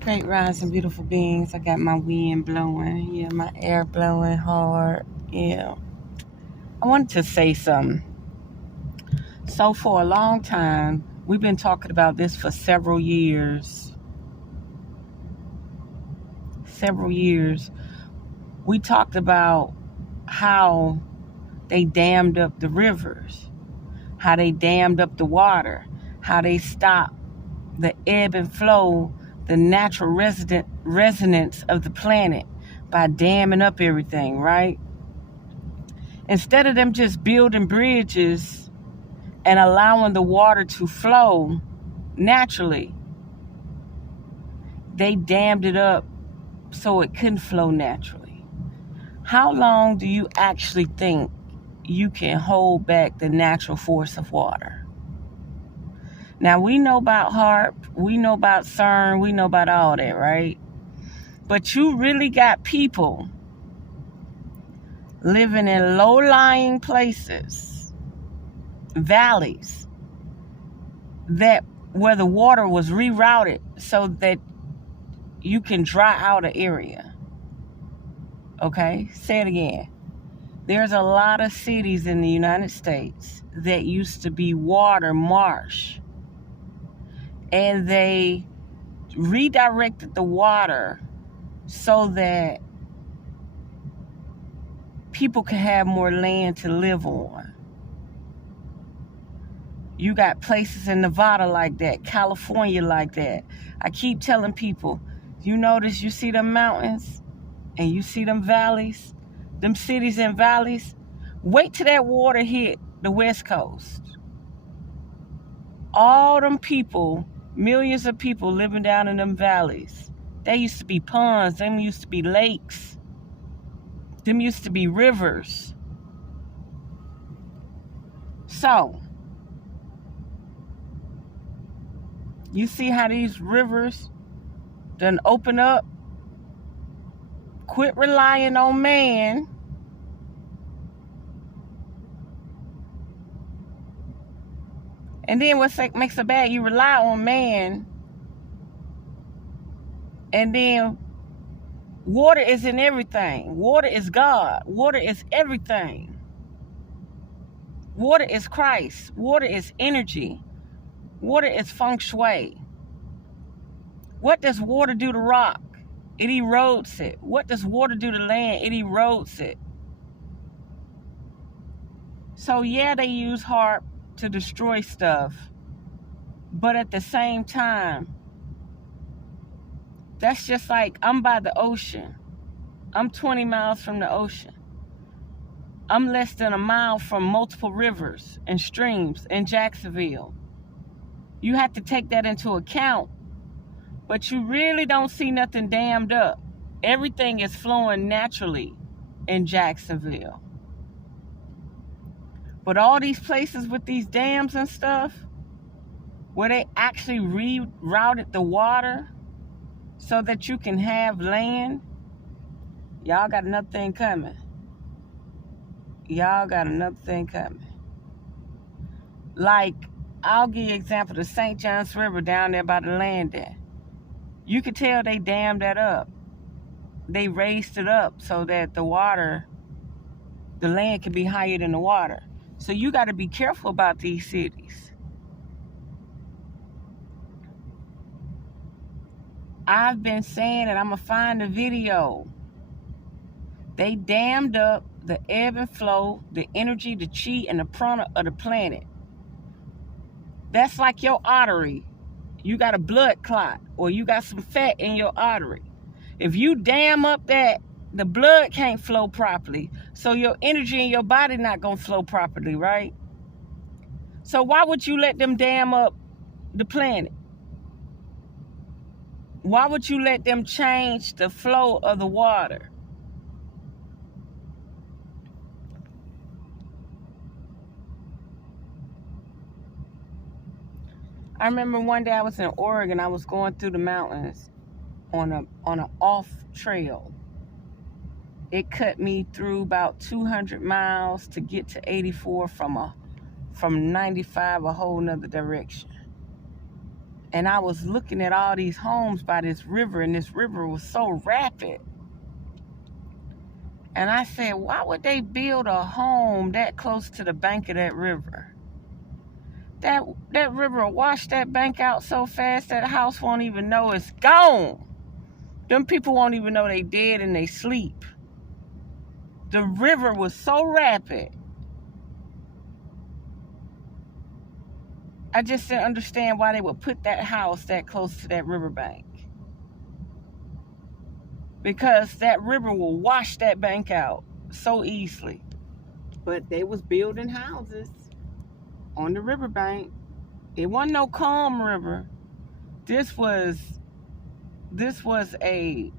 Great rising, beautiful beings. I got my wind blowing. Yeah, my air blowing hard. Yeah. I wanted to say something. So, for a long time, we've been talking about this for several years. Several years. We talked about how they dammed up the rivers, how they dammed up the water, how they stopped the ebb and flow, the natural resonance of the planet by damming up everything, right? Instead of them just building bridges and allowing the water to flow naturally, they dammed it up so it couldn't flow naturally. How long do you actually think you can hold back the natural force of water? Now, we know about HAARP, we know about CERN, we know about all that, right? But you really got people living in low-lying places, valleys, that where the water was rerouted so that you can dry out an area. Okay? Say it again. There's a lot of cities in the United States that used to be water marsh, and they redirected the water so that people could have more land to live on. You got places in Nevada like that, California like that. I keep telling people, you notice you see them mountains and you see them valleys, them cities and valleys. Wait till that water hit the West Coast. All them people, millions of people living down in them valleys. They used to be ponds, them used to be lakes, them used to be rivers. So, you see how these rivers done open up? Quit relying on man. And then what makes it bad? You rely on man. And then water is in everything. Water is God. Water is everything. Water is Christ. Water is energy. Water is feng shui. What does water do to rock? It erodes it. What does water do to land? It erodes it. So yeah, they use HAARP to destroy stuff. But at the same time, that's just like I'm by the ocean. I'm 20 miles from the ocean. I'm less than a mile from multiple rivers and streams in Jacksonville. You have to take that into account. But you really don't see nothing dammed up. Everything is flowing naturally in Jacksonville. But all these places with these dams and stuff, where they actually rerouted the water so that you can have land, y'all got another thing coming. Y'all got another thing coming. Like, I'll give you an example, the St. Johns River down there by the landing. You could tell they dammed that up. They raised it up so that the land could be higher than the water. So you got to be careful about these cities. I've been saying it, I'm going to find the video. They dammed up the ebb and flow, the energy, the chi, and the prana of the planet. That's like your artery. You got a blood clot or you got some fat in your artery. If you dam up that, the blood can't flow properly. So your energy in your body not going to flow properly, right? So why would you let them dam up the planet? Why would you let them change the flow of the water? I remember one day I was in Oregon. I was going through the mountains on an off trail. It cut me through about 200 miles to get to 84 from 95, a whole nother direction. And I was looking at all these homes by this river, and this river was so rapid. And I said, why would they build a home that close to the bank of that river? That river will wash that bank out so fast that house won't even know it's gone. Them people won't even know they dead and they sleep. The river was so rapid. I just didn't understand why they would put that house that close to that riverbank. Because that river will wash that bank out so easily. But they was building houses on the riverbank. It wasn't no calm river. This was a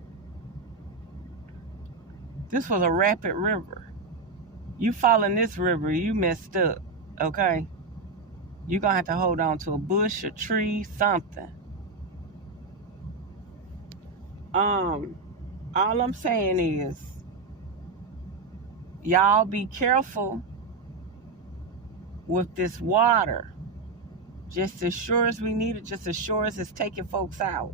rapid river. You fall in this river, you messed up, okay? You're gonna have to hold on to a bush, a tree, something. All I'm saying is, y'all be careful with this water. Just as sure as we need it, just as sure as it's taking folks out.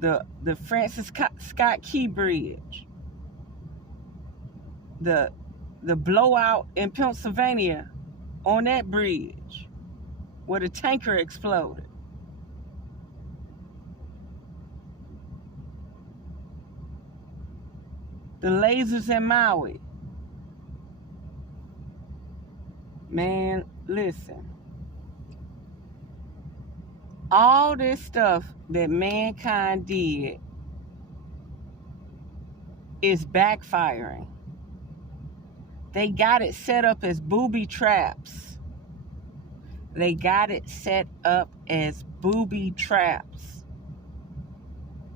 The Francis Scott Key Bridge. The blowout in Pennsylvania on that bridge where the tanker exploded. The lasers in Maui. Man, listen. All this stuff that mankind did is backfiring. They got it set up as booby traps. They got it set up as booby traps.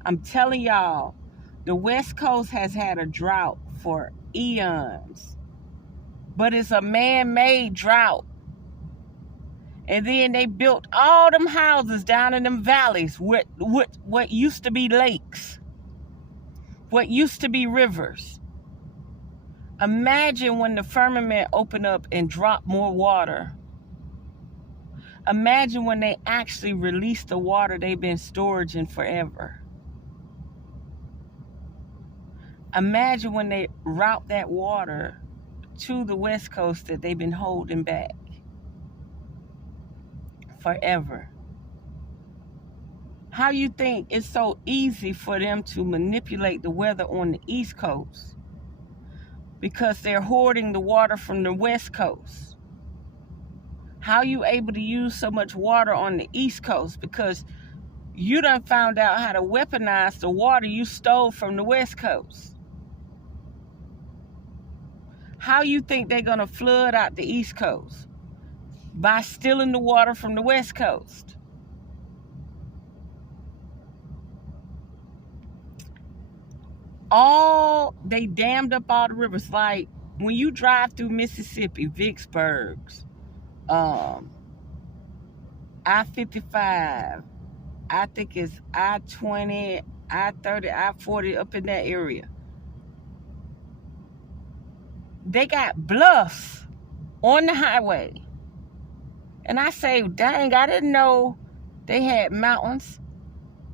I'm telling y'all, the West Coast has had a drought for eons. But it's a man-made drought. And then they built all them houses down in them valleys, what used to be lakes, what used to be rivers. Imagine when the firmament opened up and dropped more water. Imagine when they actually released the water they've been storing forever. Imagine when they route that water to the West Coast that they've been holding back forever. How you think it's so easy for them to manipulate the weather on the East Coast? Because they're hoarding the water from the West Coast. How you able to use so much water on the East Coast? Because you done found out how to weaponize the water you stole from the West Coast. How you think they're gonna flood out the East Coast? By stealing the water from the West Coast. They dammed up all the rivers. Like when you drive through Mississippi, Vicksburg's, I-55, I think it's I-20, I-30, I-40, up in that area. They got bluffs on the highway. And I say, dang, I didn't know they had mountains.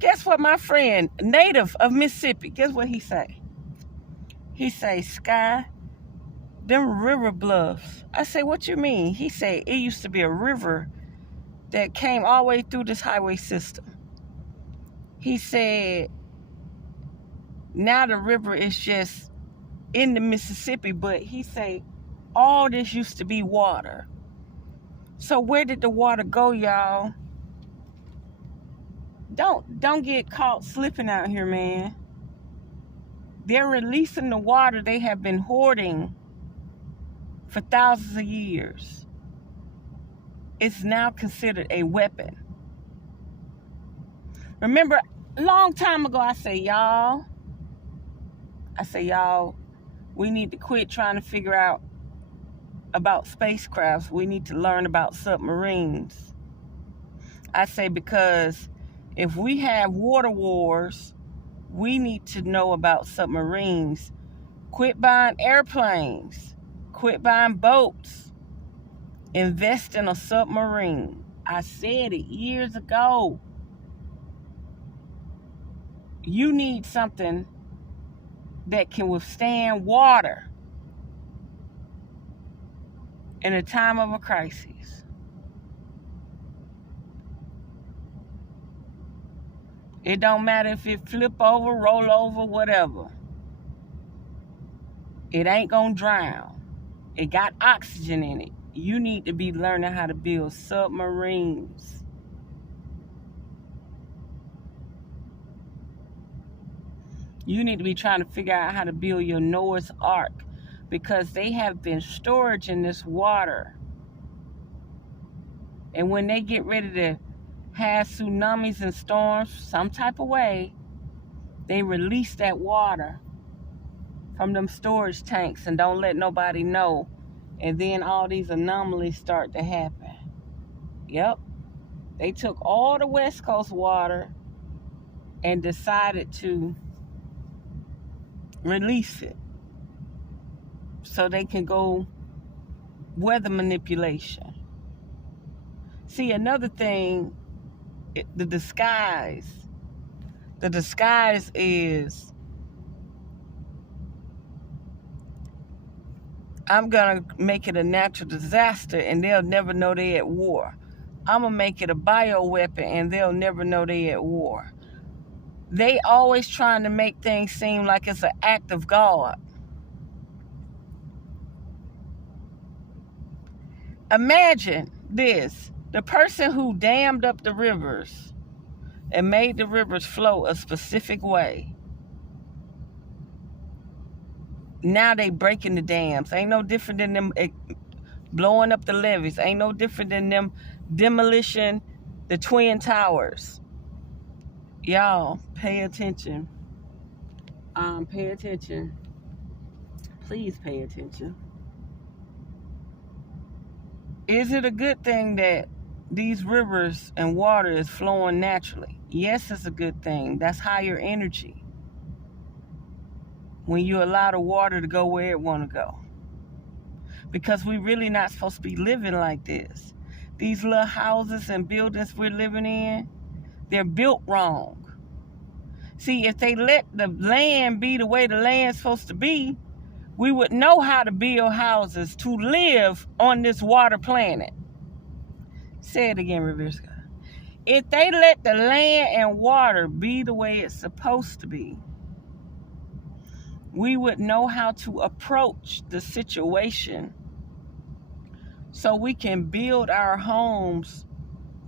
Guess what my friend, native of Mississippi, guess what he say? He say, Sky, them river bluffs. I say, what you mean? He say, it used to be a river that came all the way through this highway system. He said, now the river is just in the Mississippi, but he say, all this used to be water. So where did the water go, y'all? Don't get caught slipping out here, man. They're releasing the water they have been hoarding for thousands of years. It's now considered a weapon. Remember, a long time ago, I say, y'all, we need to quit trying to figure out about spacecrafts. We need to learn about submarines. I say because if we have water wars, we need to know about submarines. Quit buying airplanes. Quit buying boats. Invest in a submarine. I said it years ago. You need something that can withstand water in a time of a crisis. It don't matter if it flip over, roll over, whatever. It ain't gonna drown. It got oxygen in it. You need to be learning how to build submarines. You need to be trying to figure out how to build your Noah's Ark, because they have been storage in this water. And when they get ready to have tsunamis and storms some type of way, they release that water from them storage tanks and don't let nobody know. And then all these anomalies start to happen. Yep. They took all the West Coast water and decided to release it so they can go weather manipulation. See, another thing, the disguise. The disguise is, I'm going to make it a natural disaster and they'll never know they're at war. I'm going to make it a bioweapon and they'll never know they're at war. They always trying to make things seem like it's an act of God. Imagine this. The person who dammed up the rivers and made the rivers flow a specific way, now they breaking the dams. Ain't no different than them blowing up the levees. Ain't no different than them demolition the Twin Towers. Y'all, pay attention. Pay attention. Please pay attention. Is it a good thing that these rivers and water is flowing naturally? Yes, it's a good thing. That's higher energy. When you allow the water to go where it want to go. Because we're really not supposed to be living like this. These little houses and buildings we're living in, they're built wrong. See, if they let the land be the way the land's supposed to be, we would know how to build houses to live on this water planet. Say it again, Revere Scott. If they let the land and water be the way it's supposed to be, we would know how to approach the situation so we can build our homes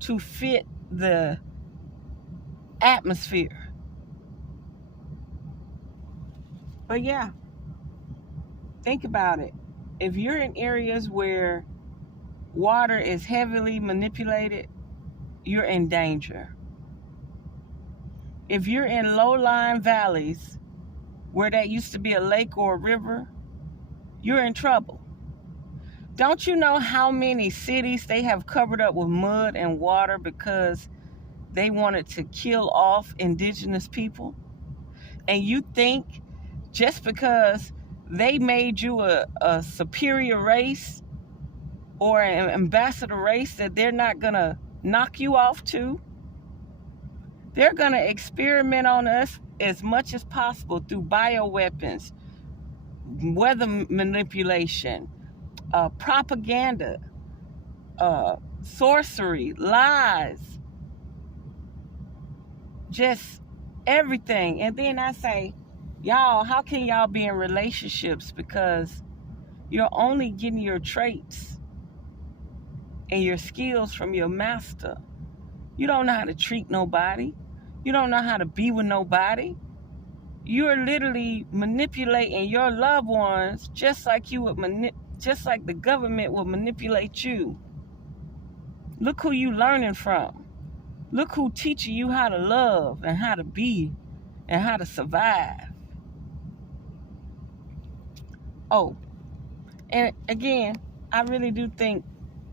to fit the atmosphere. But yeah, think about it. If you're in areas where water is heavily manipulated, you're in danger. If you're in low-lying valleys where that used to be a lake or a river, you're in trouble. Don't you know how many cities they have covered up with mud and water because they wanted to kill off indigenous people? And you think just because they made you a superior race or an ambassador race that they're not going to knock you off too? They're going to experiment on us as much as possible through bioweapons, weather manipulation, propaganda, sorcery, lies, just everything. And then I say, y'all, how can y'all be in relationships because you're only getting your traits and your skills from your master? You don't know how to treat nobody. You don't know how to be with nobody. You're literally manipulating your loved ones just like you would just like the government will manipulate you. Look who you learning from. Look who teaching you how to love and how to be and how to survive. Oh, and again, I really do think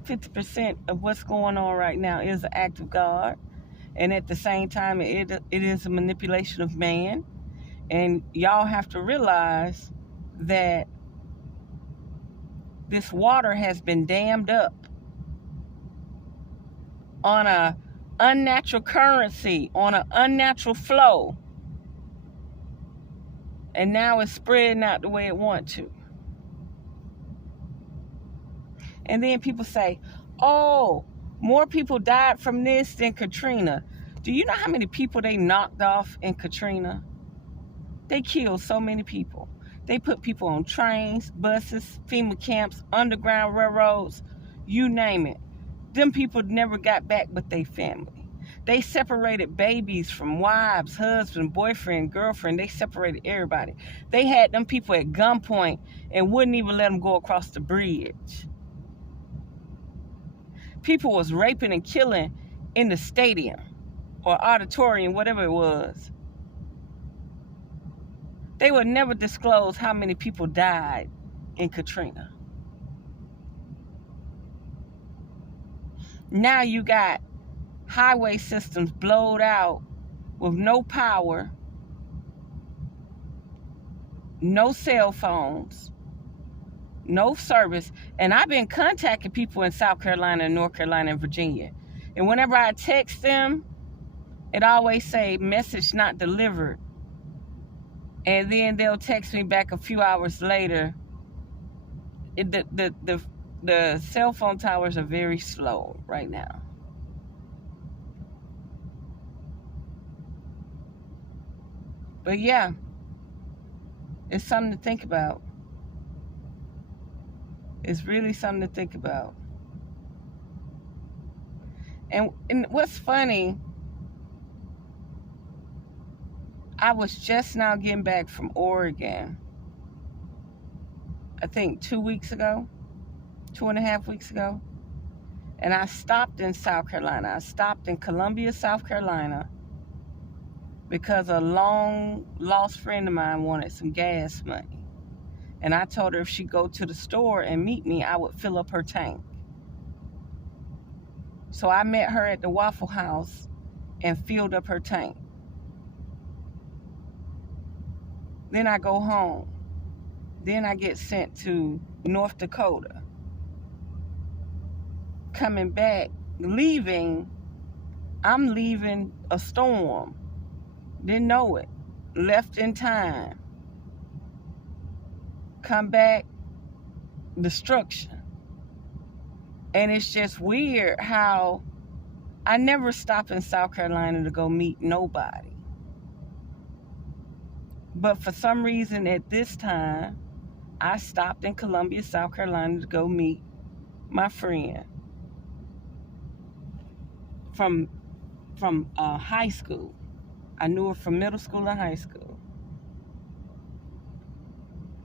50% of what's going on right now is an act of God. And at the same time, it is a manipulation of man. And y'all have to realize that this water has been dammed up. on a unnatural currency, on an unnatural flow. And now it's spreading out the way it wants to. And then people say, oh, more people died from this than Katrina. Do you know how many people they knocked off in Katrina? They killed so many people. They put people on trains, buses, FEMA camps, underground railroads, you name it. Them people never got back but their family. They separated babies from wives, husband, boyfriend, girlfriend. They separated everybody. They had them people at gunpoint and wouldn't even let them go across the bridge. People was raping and killing in the stadium or auditorium, whatever it was. They would never disclose how many people died in Katrina. Now you got highway systems blowed out with no power, no cell phones, no service. And I've been contacting people in South Carolina, North Carolina, and Virginia. And whenever I text them, it always say message not delivered. And then they'll text me back a few hours later. The cell phone towers are very slow right now. But yeah, it's something to think about. It's really something to think about. And what's funny, I was just now getting back from Oregon. I think 2 weeks ago, 2.5 weeks ago. And I stopped in South Carolina. I stopped in Columbia, South Carolina, because a long lost friend of mine wanted some gas money. And I told her if she'd go to the store and meet me, I would fill up her tank. So I met her at the Waffle House and filled up her tank. Then I go home. Then I get sent to North Dakota. Coming back, leaving, I'm leaving a storm. Didn't know it. Left in time. Come back, destruction. And it's just weird how I never stop in South Carolina to go meet nobody. But for some reason at this time, I stopped in Columbia, South Carolina to go meet my friend from high school. I knew her from middle school and high school.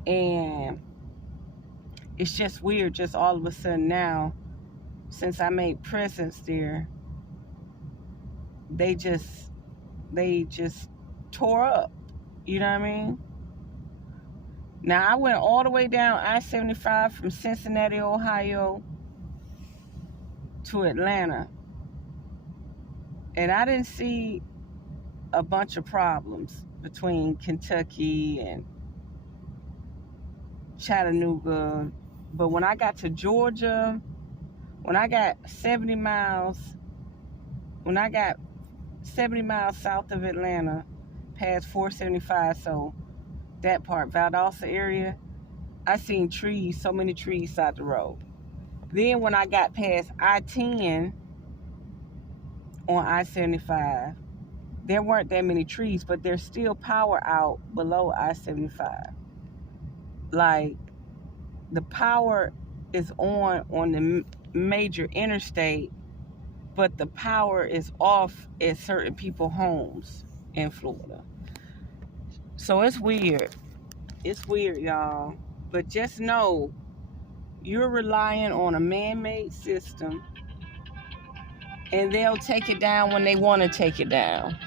And it's just weird, just all of a sudden now, since I made presence there, they just tore up. You know what I mean? Now, I went all the way down I-75 from Cincinnati, Ohio to Atlanta. And I didn't see a bunch of problems between Kentucky and Chattanooga. But when I got to Georgia, when I got 70 miles south of Atlanta, past 475, so that part, Valdosta area, I seen trees, so many trees side the road. Then when I got past I-10 on I-75, there weren't that many trees, but there's still power out below I-75. Like, the power is on the major interstate, but the power is off at certain people's homes in Florida. So it's weird. It's weird, y'all. But just know, you're relying on a man-made system, and they'll take it down when they want to take it down.